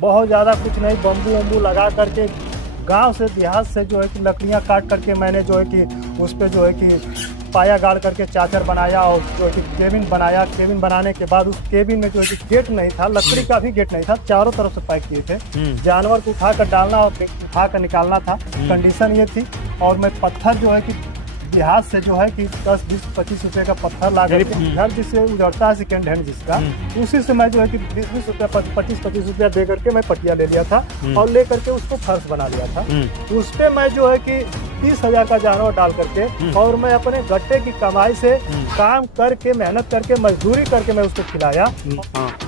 बहुत ज़्यादा कुछ नहीं, बम्बू वम्बू लगा करके गांव से देहात से जो है कि लकड़ियां काट करके मैंने जो है कि उस पे जो है कि पाया गाड़ करके चादर बनाया और जो है कि केबिन बनाया। केबिन बनाने के बाद उस केबिन में जो है कि गेट नहीं था, लकड़ी का भी गेट नहीं था, चारों तरफ से पैक किए थे। जानवर को उठा कर डालना और उठा कर निकालना था, कंडीशन ये थी। और मैं पत्थर जो है कि देहात से जो है कि 10, 20, 25 रुपए का पत्थर ला करके घर जिससे उजड़ता है सेकेंड हैंड जिसका, उसी से मैं जो है कि 20, 20 रुपया 25, 25 रुपया दे करके मैं पटिया ले लिया था और ले करके उसको फर्श बना लिया था। उस पे मैं जो है कि 30,000 का जानवर डाल करके और मैं अपने गट्टे की कमाई से काम करके मेहनत करके मजदूरी करके मैं उसको खिलाया।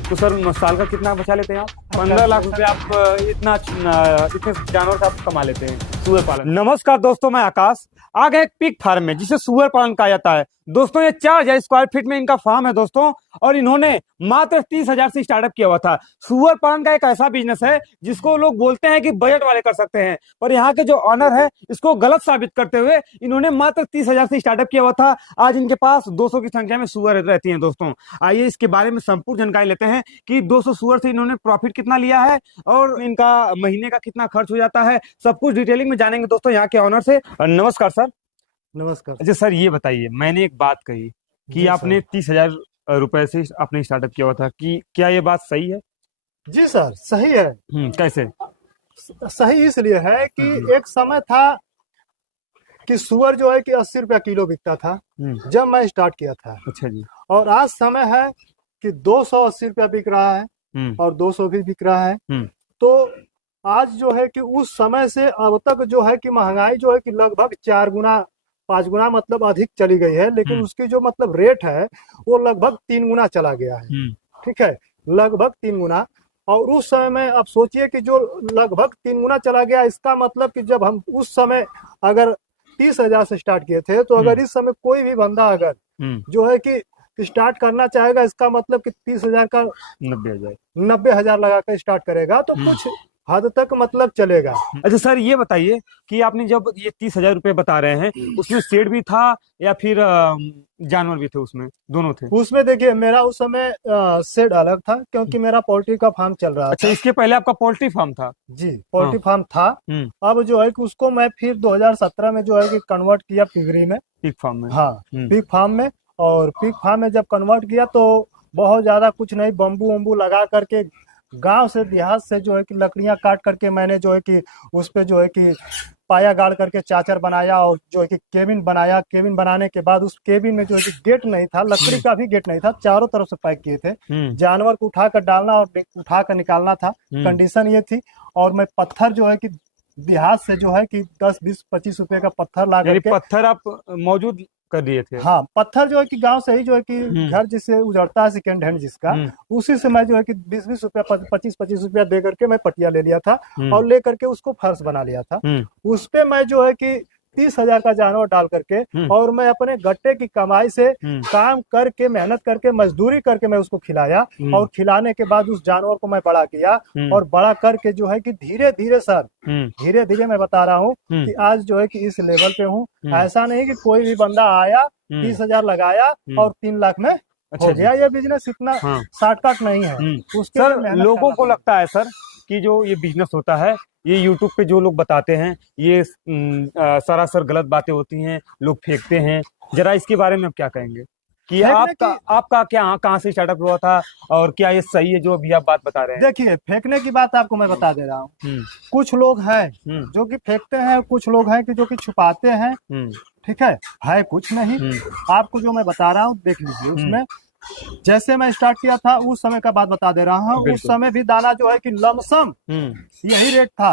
तो सर साल का कितना बचा लेते हैं आप? 15 लाख रुपए आप इतने जानवर का आप कमा लेते हैं सुअर पालन। नमस्कार दोस्तों, मैं आकाश आ गए एक पिग फार्म में जिसे सुअर पालन कहा जाता है। दोस्तों ये 4000 स्क्वायर फीट में इनका फार्म है दोस्तों, और इन्होंने मात्र 30,000 से स्टार्टअप किया हुआ था। सुअर पालन का एक ऐसा बिजनेस है जिसको लोग बोलते हैं कि बजट वाले कर सकते हैं, पर यहाँ के जो ऑनर है इसको गलत साबित करते हुए इन्होंने मात्र 30,000 से स्टार्टअप किया हुआ था। आज इनके पास 200 की संख्या में सुअर रहती हैं दोस्तों। आइए इसके बारे में संपूर्ण जानकारी लेते हैं कि 200 सुअर से इन्होंने प्रॉफिट कितना लिया है और इनका महीने का कितना खर्च हो जाता है। सब कुछ डिटेलिंग में जानेंगे दोस्तों यहाँ के ऑनर से। नमस्कार सर। नमस्कार। अच्छा सर, ये बताइए, मैंने एक बात कही कि आपने 30,000 रुपए से आपने स्टार्टअप किया हुआ था, कि क्या ये बात सही है? जी सर, सही है। कैसे? सही इसलिए है कि एक समय था कि सुअर जो है कि 80 रुपया किलो बिकता था जब मैं स्टार्ट किया था। अच्छा जी। और आज समय है कि 280 रुपया बिक रहा है और 200 भी बिक रहा है। तो आज जो है कि उस समय से अब तक जो है कि महंगाई जो है कि लगभग 4 गुना 5 गुना मतलब अधिक चली गई है, लेकिन उसकी जो मतलब रेट है वो लगभग 3 गुना चला गया है। ठीक है, लगभग 3 गुना। और उस समय में अब सोचिए कि जो लगभग 3 गुना चला गया, इसका मतलब कि जब हम उस समय अगर 30,000 से स्टार्ट किए थे, तो अगर इस समय कोई भी बंदा अगर जो है कि स्टार्ट करना चाहेगा, इसका मतलब कि 30,000 का 90,000 लगा कर स्टार्ट करेगा तो कुछ हद तक मतलब चलेगा। अच्छा सर, ये बताइए कि आपने जब ये 30,000 रुपए बता रहे हैं, उसमें शेड भी था या फिर जानवर भी थे? उसमें दोनों थे? उसमें देखिए, मेरा उस समय शेड अलग था क्योंकि मेरा पोल्ट्री का फार्म चल रहा था। अच्छा, इसके पहले आपका पोल्ट्री फार्म था? जी, पोल्ट्री फार्म था। अब जो है कि उसको मैं फिर 2017 में जो है कि कन्वर्ट किया पिगरी में, पिग फार्म में। हाँ, पिग फार्म में। और पिग फार्म में जब कन्वर्ट किया तो बहुत ज्यादा कुछ नहीं, बम्बू वम्बू लगा करके गांव से देहात से जो है कि लकड़ियां काट करके मैंने जो है कि उस पे जो है कि पाया गाड़ करके चादर बनाया और जो है कि केबिन बनाया। केबिन बनाने के बाद उस केबिन में जो है कि गेट नहीं था, लकड़ी का भी गेट नहीं था, चारों तरफ से पैक किए थे। जानवर को उठा कर डालना और उठा कर निकालना था, कंडीशन ये थी। और मैं पत्थर जो है कि देहात से जो है कि 10, 20, 25 रुपए का पत्थर ला करके पत्थर आप मौजूद कर दिए थे? हाँ, पत्थर जो है कि गांव से ही जो है कि घर जिससे उजड़ता है सेकेंड हैंड जिसका, उसी से मैं जो है कि 20, 20 रुपया 25, 25 रुपया दे करके मैं पटिया ले लिया था और ले करके उसको फर्श बना लिया था। उस पे मैं जो है कि 30,000 का जानवर डाल करके और मैं अपने गट्टे की कमाई से काम करके मेहनत करके मजदूरी करके मैं उसको खिलाया। और खिलाने के बाद उस जानवर को मैं बड़ा किया और बड़ा करके जो है कि धीरे धीरे सर, धीरे धीरे मैं बता रहा हूँ कि आज जो है कि इस लेवल पे हूँ। ऐसा नहीं कि कोई भी बंदा आया 30,000 लगाया और 3 लाख में हो गया। ये बिजनेस इतना शॉर्टकट नहीं है। उसके सर लोगों को लगता है सर कि जो ये बिजनेस होता है, ये यूट्यूब पे जो लोग बताते हैं ये सरासर गलत बातें होती हैं, लोग फेंकते हैं। जरा इसके बारे में आप क्या कहेंगे कि आपका क्या कहाँ से स्टार्टअप हुआ था और क्या ये सही है जो अभी आप बात बता रहे हैं? देखिए, फेंकने की बात आपको मैं बता दे रहा हूँ। कुछ लोग हैं जो कि फेंकते हैं, कुछ लोग हैं कि जो कि छुपाते हैं। ठीक है कुछ नहीं। आपको जो मैं बता रहा हूँ देख लीजिए। उसमें जैसे मैं स्टार्ट किया था उस समय का बात बता दे रहा हूँ। उस समय भी दाना जो है कि लमसम यही रेट था।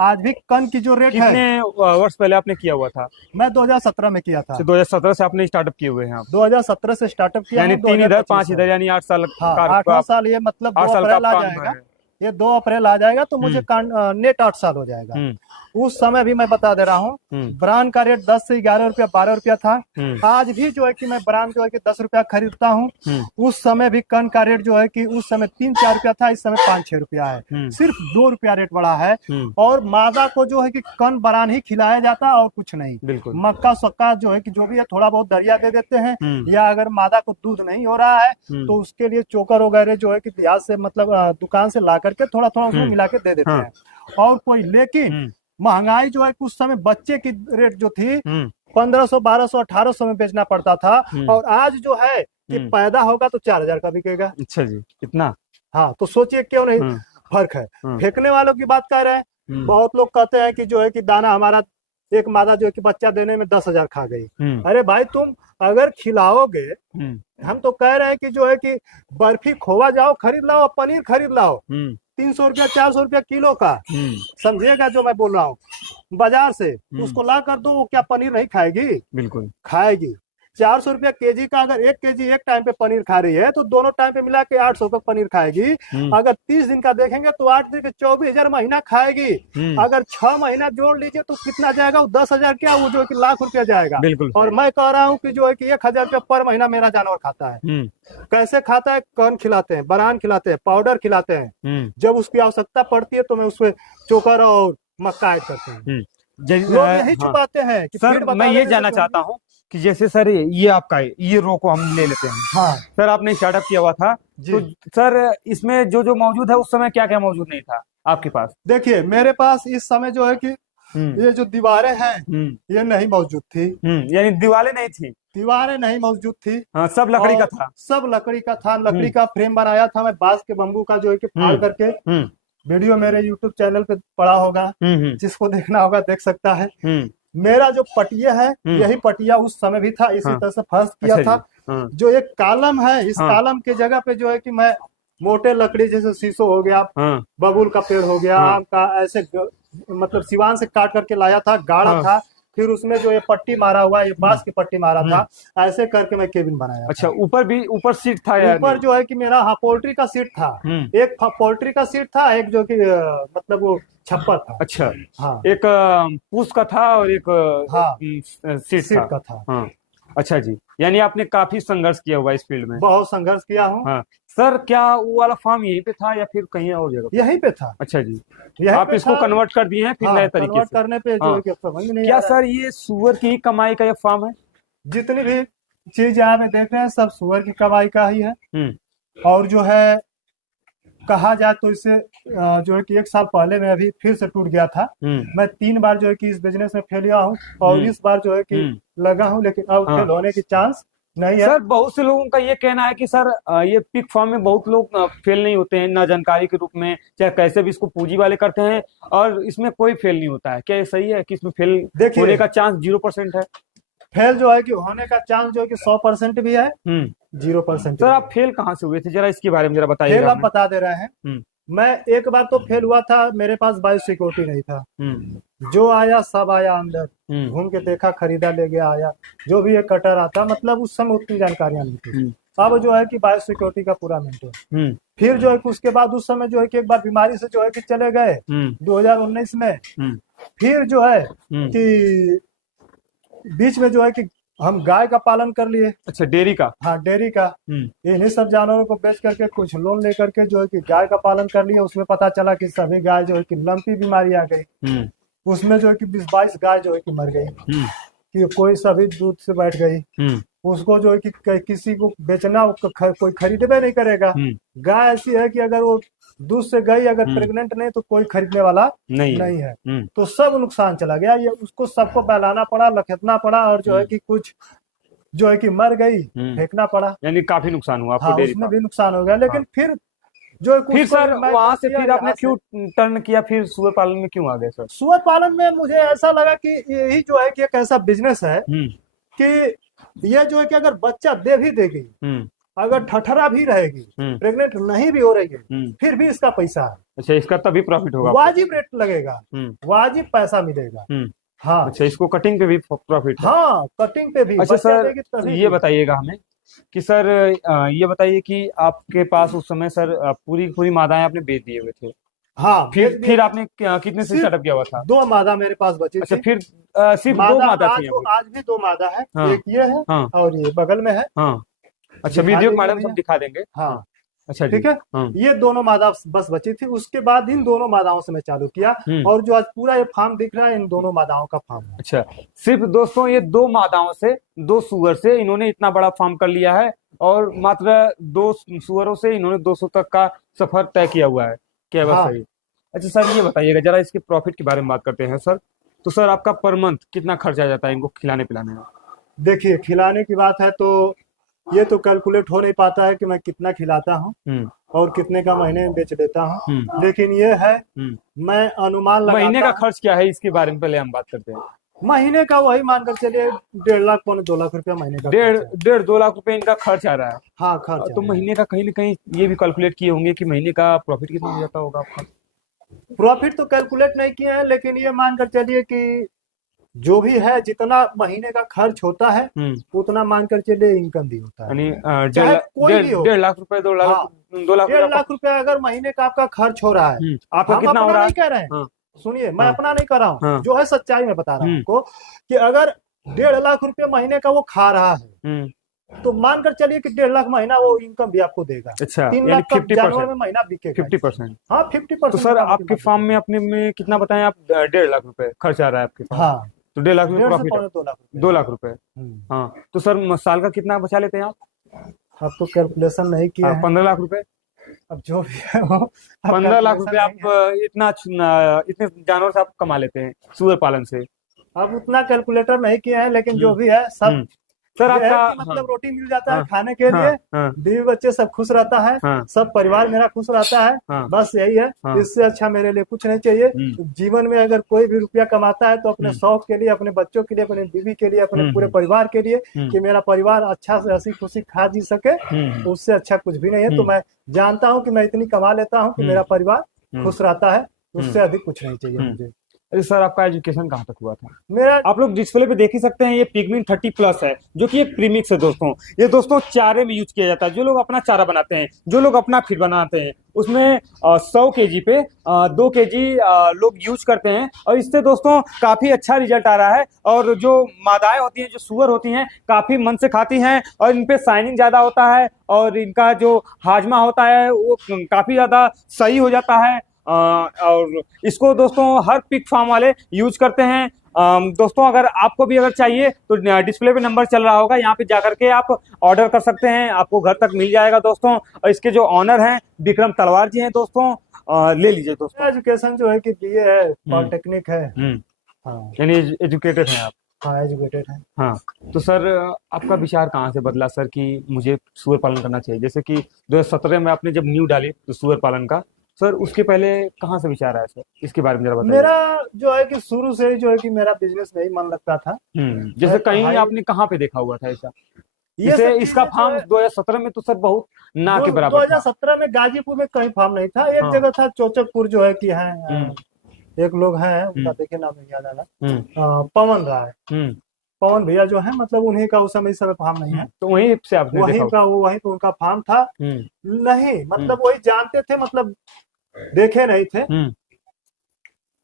आज भी कन की जो रेट है। कितने वर्ष पहले आपने किया हुआ था? मैं 2017 में किया था। 2017 से आपने स्टार्टअप किए हुए हैं आप? 2017 से स्टार्टअप किया, यानी 3 इधर 5 इधर, यानी 8 साल। हाँ, 8वां साल ये मतलब 2 अप्रैल आ जाएगा। ये 2 अप्रैल आ जाएगा तो मुझे नेट 8 साल हो जाएगा। उस समय भी मैं बता दे रहा हूँ, ब्रांड का रेट 10 से 11 रुपया 12 रुपया था। आज भी जो है कि मैं ब्रांड जो है कि 10 रुपया खरीदता हूँ। उस समय भी कन का रेट जो है कि उस समय 3-4 रुपया था, इस समय 5-6 रुपया है। सिर्फ 2 रुपया रेट बढ़ा है। और मादा को जो है कि कन बरान ही खिलाया जाता है और कुछ नहीं। मक्का सक्का जो है कि जो भी है थोड़ा बहुत दरिया दे देते हैं, या अगर मादा को दूध नहीं हो रहा है तो उसके लिए चोकर वगैरह जो है कि बिहार से मतलब दुकान से ला करके थोड़ा थोड़ा उसमें मिला के दे देते हाँ। हैं। और कोई लेकिन महंगाई जो है उस समय बच्चे की रेट जो थी 1500, 1200, 1800 में बेचना पड़ता था, और आज जो है कि पैदा होगा तो 4000 का बिकेगा। अच्छा जी, इतना? हाँ, तो सोचिए क्यों नहीं फर्क है। फेंकने वालों की बात कर रहे हैं, बहुत लोग कहते हैं कि जो है कि दाना हमारा एक मादा जो है कि बच्चा देने में 10,000 खा गई। अरे भाई, तुम अगर खिलाओगे, हम तो कह रहे हैं कि जो है कि बर्फी खोवा जाओ खरीद लाओ, पनीर खरीद लाओ 300 रुपया 400 रुपया किलो का, समझिएगा जो मैं बोल रहा हूँ, बाजार से उसको ला कर दो, वो क्या पनीर नहीं खाएगी? बिल्कुल खाएगी। 400 रुपया केजी का अगर 1 केजी एक टाइम पे पनीर खा रही है तो दोनों टाइम पे मिला के 800 का पनीर खाएगी। अगर 30 दिन का देखेंगे तो 8 दिन के 24,000 महीना खाएगी। अगर 6 महीना जोड़ लीजिए तो कितना जाएगा? वो 10,000 क्या, वो जो है कि लाख रुपया जाएगा। बिल्कुल। और मैं कह रहा हूँ कि जो है कि 1,000 रुपया पर महीना मेरा जानवर खाता है। कैसे खाता है? कर्ण खिलाते हैं, बरान खिलाते हैं, पाउडर खिलाते हैं। जब उसकी आवश्यकता पड़ती है तो मैं उसमें चोकर और मक्का ऐड करते हैं। लोग यही छुपाते हैं कि सर मैं ये जानना चाहता हूँ कि जैसे सर ये आपका ये रो को हम ले लेते हैं। हाँ सर, आपने स्टार्टअप किया हुआ था, तो सर इसमें जो जो मौजूद है उस समय क्या क्या मौजूद नहीं था आपके पास? देखिए, मेरे पास इस समय जो है कि ये जो दीवारें हैं ये नहीं मौजूद थी। यानी दीवारें नहीं थी? दीवारें नहीं मौजूद थी। हाँ, सब लकड़ी का था? सब लकड़ी का था। लकड़ी का फ्रेम बनाया था मैं, बांस के बम्बू का जो है कि फाड़ करके। वीडियो मेरे YouTube चैनल पे पड़ा होगा, जिसको देखना होगा देख सकता है। मेरा जो पटिया है यही पटिया उस समय भी था, इसी तरह से फर्श किया था। जो एक कालम है, इस कालम के जगह पे जो है कि मैं मोटे लकड़ी जैसे शीशो हो गया, बबूल का पेड़ हो गया, आम का, ऐसे मतलब सिवान से काट करके लाया था, गाढ़ा था। फिर उसमें जो ये पट्टी मारा हुआ, ये बांस की पट्टी मारा था, ऐसे करके मैं केबिन बनाया। अच्छा, ऊपर सीट था? ऊपर जो है कि मेरा, हाँ, पोल्ट्री का सीट था। एक पोल्ट्री का सीट था, एक जो कि मतलब वो छप्पर था। अच्छा, हाँ, एक पूस का था और एक सीट का था। हाँ, अच्छा जी, यानी आपने काफी संघर्ष किया हुआ इस फील्ड में? बहुत संघर्ष किया हूँ। हाँ। सर, क्या वो वाला फार्म यहीं पे था या फिर कहीं और जगह? यहीं पे था। अच्छा जी, आप इसको कन्वर्ट कर दिए हैं फिर नए तरीके कन्वर्ट से? करने पे जो है कि समझ नहीं क्या सर ये सुअर की कमाई का ये फार्म है? जितनी भी चीज यहाँ पे देख रहे हैं सब सुअर की कमाई का ही है। और जो है कहा जाए तो इससे जो है कि 1 साल पहले मैं अभी फिर से टूट गया था। मैं 3 बार जो है कि इस बिजनेस में फेल हुआ हूँ, और इस बार जो है कि लगा हूँ, लेकिन अब फेल होने की चांस नहीं है। सर, बहुत से लोगों का ये कहना है कि सर ये पिग फार्म में बहुत लोग फेल नहीं होते हैं, ना जानकारी के रूप में, चाहे कैसे भी इसको पूंजी वाले करते हैं, और इसमें कोई फेल नहीं होता है। क्या ये सही है कि इसमें फेल होने का चांस 0% है? फेल जो है कि होने का चांस जो है कि 100% भी है, 0%। सर, आप फेल कहाँ से हुए थे, जरा इसके बारे में जरा बताइए। फेल आप बता दे रहे हैं। मैं एक बार तो फेल हुआ था, मेरे पास बायो सिक्योरिटी नहीं था। जो आया सब आया अंदर, घूम के देखा, खरीदा, ले गया, आया। जो भी एक कटर आता, मतलब उस समय उतनी जानकारियां नहीं थी। अब जो है कि बायो सिक्योरिटी का पूरा मेंटेन। फिर जो है कि उसके बाद उस समय जो है कि एक बार बीमारी से जो है कि चले गए 2019 में। फिर जो है कि बीच में जो है कि हम गाय का पालन कर लिए। अच्छा, डेयरी का? हाँ, डेयरी का। इन्हीं सब जानवरों को बेच करके कुछ लोन लेकर के जो है कि गाय का पालन कर लिया। उसमें पता चला कि सभी गाय जो है कि लंपी बीमारी आ गई। उसमें जो है कि 20-22 गाय जो है कि मर गई, कि कोई सभी दूध से बैठ गई। उसको जो है कि किसी को बेचना कोई खरीदे नहीं करेगा। गाय ऐसी है कि अगर वो दूध से गई, अगर प्रेग्नेंट नहीं तो कोई खरीदने वाला नहीं है। तो सब नुकसान चला गया। ये उसको सबको बहलाना पड़ा, लखेतना पड़ा, और जो है कि कुछ जो है कि मर गई, फेंकना पड़ा। यानी काफी नुकसान हुआ आपको? डेयरी उसमें भी नुकसान हो गया। लेकिन फिर जो है फिर सर वहां से फिर आपने क्यों टर्न किया, फिर सुअर पालन में क्यों आ गए सर? सुअर पालन में मुझे ऐसा लगा कि यही जो है कि एक ऐसा बिजनेस है कि ये जो है कि अगर बच्चा दे भी देगी, अगर ठठरा भी रहेगी, प्रेग्नेंट नहीं भी हो रही है, फिर भी इसका पैसा है। अच्छा, इसका तभी प्रॉफिट होगा? वाजिब रेट लगेगा, वाजिब पैसा मिलेगा। हाँ। अच्छा, इसको कटिंग पे भी प्रॉफिट है? हाँ, कटिंग पे भी। अच्छा सर, ये बताइएगा हमें कि सर ये बताइए कि आपके पास उस समय सर पूरी मादाएं आपने बेच दिए हुए थे। हाँ। फिर आपने कितने से स्टार्टअप किया हुआ था? 2 मादा मेरे पास बची। अच्छा, फिर सिर्फ 2 मादा थी? आज भी 2 मादा है। एक ये है और ये बगल में है। अच्छा, वीडियो मैडम सब दिखा देंगे। हाँ, अच्छा, ठीक है। ये दोनों मादा बस बची थी। उसके बाद इन दोनों मादाओं से मैं चालू किया, और जो आज पूरा ये फार्म दिख रहा है इन दोनों मादाओं का फार्म है। अच्छा, सिर्फ दोस्तों ये 2 मादाओं से, 2 सुअर से इन्होंने इतना बड़ा फार्म कर लिया है, और मात्र 2 सुअरों से इन्होंने 200 तक का सफर तय किया हुआ है। क्या बात हाँ। सही। अच्छा सर ये बताइएगा जरा इसके प्रॉफिट के बारे में बात करते हैं सर। तो सर आपका पर मंथ कितना खर्चा आ जाता है इनको खिलाने पिलाने में? देखिए, खिलाने की बात है तो ये तो कैलकुलेट हो नहीं पाता है कि मैं कितना खिलाता हूँ हम्म और कितने का महीने में बेच देता हूँ, हम्म लेकिन ये है हम्म मैं अनुमान महीने लगाता का हूँ। खर्च क्या है इसके बारे में पहले हम बात करते हैं। महीने का वही मानकर चलिए 1.5 लाख पौने 2 लाख रुपया महीने का डेढ़ खर्चा है। डेढ़ 2 लाख रुपए इनका खर्च आ रहा है। हाँ, खर्च तो है। महीने का कहीं ना कहीं ये भी कैलकुलेट किए होंगे कि महीने का प्रॉफिट कितना हो जाता होगा आपका? प्रॉफिट तो कैलकुलेट नहीं किए हैं, लेकिन ये मानकर चलिए कि जो भी है जितना महीने का खर्च होता है उतना मानकर चलिए इनकम भी होता है, यानी चाहे कोई भी हो। 1.5 लाख रुपए 2 लाख हाँ, 2 लाख रुपए 1.5 लाख रुपया अगर महीने का आपका खर्च हो रहा है, आपका हम कितना हो अपना रहा नहीं है? कह रहे हैं, हाँ सुनिए, मैं हाँ अपना नहीं कर रहा हूँ, हाँ जो है सच्चाई में बता रहा हूँ हम्म आपको कि अगर 1.5 लाख रुपया महीने का वो खा रहा है हम्म तो मानकर चलिए कि 1.5 लाख महीना वो इनकम भी आपको देगा। अच्छा 3 यानी लाख का 50%। जानवर में महीना बिकेगा। 50%। हाँ, तो 50% सर मुनाफे की आपके बात फार्म है। में अपने में कितना बताएं आप? 1.5 लाख रुपए खर्च आ रहा है आपके फार्म में। हाँ, तो 1.5 लाख में 1.5 से प्रॉफिट है। पौने 2 लाख 2 रुपए। लाख रुपए। हाँ तो सर साल का कितना बचा लेते हैं आप? अब तो कैलकुलेशन नहीं किए हैं, 15 लाख रुपए। अब जो भी है वो अब 15 लाख कैलकुलेशन रुपए आप नहीं है। इतने जानवर से आप कमा लेते हैं सुअर पालन से? अब उतना कैलकुलेटर नहीं किए हैं, लेकिन जो हम्म भी है सब हम्म सर ये है आपका कि मतलब रोटी मिल जाता है हाँ खाने के हाँ लिए, हाँ बीवी बच्चे सब खुश रहता है, हाँ सब परिवार मेरा खुश रहता है, हाँ बस यही है। हाँ इससे अच्छा मेरे लिए कुछ नहीं चाहिए। हम्म जीवन में अगर कोई भी रुपया कमाता है तो अपने हम्म शौक के लिए, अपने बच्चों के लिए, अपने बीवी के लिए, अपने पूरे हम्म परिवार के लिए, हम्म कि मेरा परिवार अच्छा से हंसी खुशी खा जी सके, हम्म उससे अच्छा कुछ भी नहीं है। तो हम्म मैं जानता हूँ कि मैं इतनी कमा लेता हूँ कि हम्म मेरा परिवार हम्म खुश रहता है, उससे हम्म अधिक कुछ नहीं चाहिए हम्म। मुझे। अरे सर आपका एजुकेशन कहाँ तक हुआ था? मेरा आप लोग डिस्प्ले पे देख ही सकते हैं ये पिगमिन 30+ है जो कि एक प्रीमिक्स है दोस्तों। ये दोस्तों चारे में यूज किया जाता है। जो लोग अपना चारा बनाते हैं, जो लोग अपना फीड बनाते हैं, उसमें 100 kg पे 2 kg लोग यूज करते हैं और इससे दोस्तों काफी अच्छा रिजल्ट आ रहा है। और जो मादाएं होती हैं, जो सुअर होती हैं, काफी मन से खाती हैं और इन पे शाइनिंग ज्यादा होता है और इनका जो हाजमा होता है वो काफी ज्यादा सही हो जाता है। और इसको दोस्तों हर पिग फार्म वाले यूज करते हैं। दोस्तों अगर आपको भी अगर चाहिए तो डिस्प्ले पे नंबर चल रहा होगा, यहाँ पे जाकर के आप ऑर्डर कर सकते हैं, आपको घर तक मिल जाएगा दोस्तों। और इसके जो ऑनर हैं विक्रम तलवार जी हैं दोस्तों, ले लीजिए दोस्तों। एजुकेशन जो है कि बीए है, पॉलिटेक्निक है। हाँ, यानी एजुकेटेड हैं आप? हाँ, एजुकेटेड है। हाँ तो सर आपका विचार कहाँ से बदला सर कि मुझे सुअर पालन करना चाहिए? जैसे कि 2017 में आपने जब न्यू डाली तो सुअर पालन का, सर उसके पहले कहाँ से विचार आया सर? इसके बारे में जरा बताइए। मेरा जो है कि शुरू से ही जो है कि मेरा बिजनेस में ही मन लगता था। जैसे कहीं पढ़ाई आपने कहाँ पे देखा हुआ था ऐसा? ये इसे सब इसका चीजें जो फार्म है 2017 में तो सर बहुत ना के बराबर था। 2017 में गाजीपुर में कहीं फार्म नहीं था, एक हाँ जगह था चोचकपुर जो है कि है, हम्म एक लोग हैं उनका हम्म देखिए नाम नहीं याद आ रहा, हम्म पवन राय, हम्म पवन भैया जो है, मतलब उन्हीं का उस समय इस समय फार्म नहीं है, तो वहीं से आपने देखा होगा। वहीं पे उनका फार्म था। नहीं, मतलब वही जानते थे, मतलब देखे नहीं थे। हम्म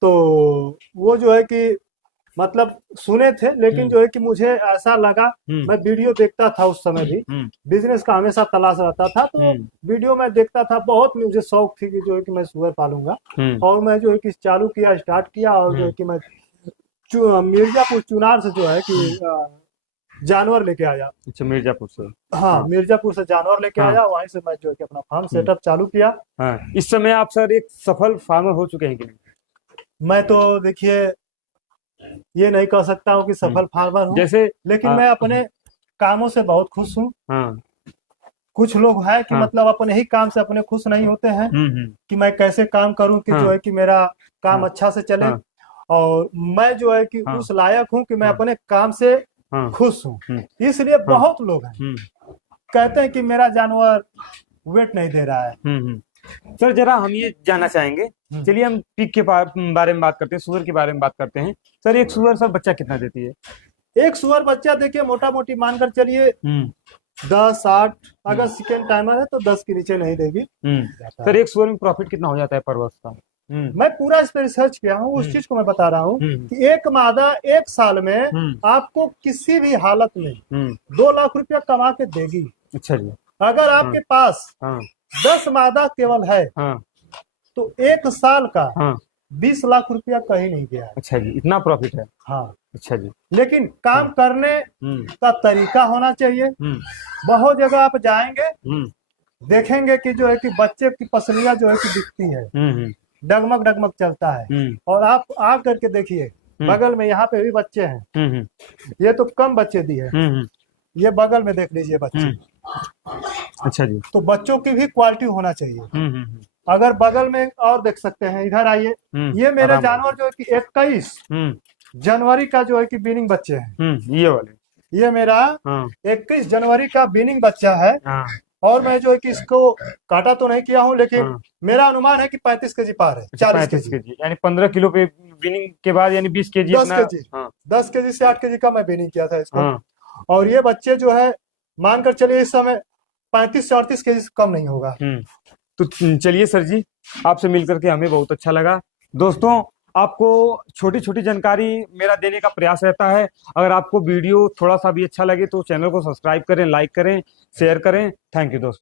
तो वो जो है कि मतलब सुने थे, लेकिन जो है कि मुझे ऐसा लगा, मैं वीडियो देखता था उस समय भी, बिजनेस का हमेशा तलाश रहता था, तो वीडियो में देखता था, बहुत मुझे शौक थी कि जो है कि मैं सुअर पालूंगा। और मैं जो है कि चालू किया, स्टार्ट किया, और जो है कि मैं मिर्जापुर चुनार से जो है कि जानवर लेके आया। अच्छा मिर्जापुर से? हाँ, मिर्जापुर से जानवर लेके हाँ। आया, वहीं से मैं जो है कि अपना फार्म सेटअप चालू किया। हाँ इस समय आप सर एक सफल फार्मर हो चुके हैं कि नहीं? मैं तो देखिए ये नहीं कह सकता हूँ कि सफल फार्मर हूँ, जैसे लेकिन मैं अपने कामों से बहुत खुश हूँ। हाँ कुछ लोग हैं कि मतलब अपने ही काम से अपने खुश नहीं होते हैं कि मैं कैसे काम करूं कि जो है कि मेरा काम अच्छा से चले। और मैं जो है कि उस लायक हूं कि मैं अपने काम से खुश हूं, इसलिए बहुत लोग हैं कहते हैं कि मेरा जानवर वेट नहीं दे रहा है। सर जरा हम ये जानना चाहेंगे, चलिए हम पिग के बारे में बात करते हैं, सुअर के बारे में बात करते हैं। सर एक सुअर सर बच्चा कितना देती है? एक सुअर बच्चा देखिए मोटा मोटी मानकर चलिए 10-8, अगर सेकेंड टाइमर है तो 10 के नीचे नहीं देगी। सर एक सुअर में प्रॉफिट कितना हो जाता है पर वर्ष का? मैं पूरा इस पे रिसर्च किया हूँ, उस चीज को मैं बता रहा हूँ कि एक मादा एक साल में आपको किसी भी हालत में 2 लाख रुपया कमा के देगी। अच्छा जी। अगर आपके पास 10 मादा केवल है तो एक साल का 20 लाख रुपया कहीं नहीं गया है। अच्छा जी, इतना प्रॉफिट है? हाँ। अच्छा जी। लेकिन काम करने का तरीका होना चाहिए। बहुत जगह आप जाएंगे, देखेंगे कि जो है कि बच्चे की पसलियां जो है कि दिखती है, डगमग डगमग चलता है। और आप आ करके देखिए, बगल में यहाँ पे भी बच्चे हैं। ये तो कम बच्चे दिए हैं, ये बगल में देख लीजिए बच्चे। अच्छा जी। तो बच्चों की भी क्वालिटी होना चाहिए। अगर बगल में और देख सकते हैं, इधर आइए, ये मेरे जानवर जो है कि 21 जनवरी का जो है कि बीनिंग बच्चे हैं। ये वाले, ये मेरा 21 जनवरी का बीनिंग बच्चा है। और मैं जो है कि इसको काटा तो नहीं किया हूँ, लेकिन मेरा अनुमान है कि 35 केजी पार है। 40 केजी, यानी 15 किलो पे बीनिंग के बाद यानी 20 केजी 10 केजी से 8 केजी का मैं बीनिंग किया था इसको। और ये बच्चे जो है मानकर चलिए इस समय 35 से 38 केजी से कम नहीं होगा। तो चलिए सर जी, आपसे मिलकर के हमें बहुत अच्छा लगा। दोस्तों, आपको छोटी छोटी जानकारी मेरा देने का प्रयास रहता है। अगर आपको वीडियो थोड़ा सा भी अच्छा लगे तो चैनल को सब्सक्राइब करें, लाइक करें, शेयर करें। थैंक यू दोस्तों।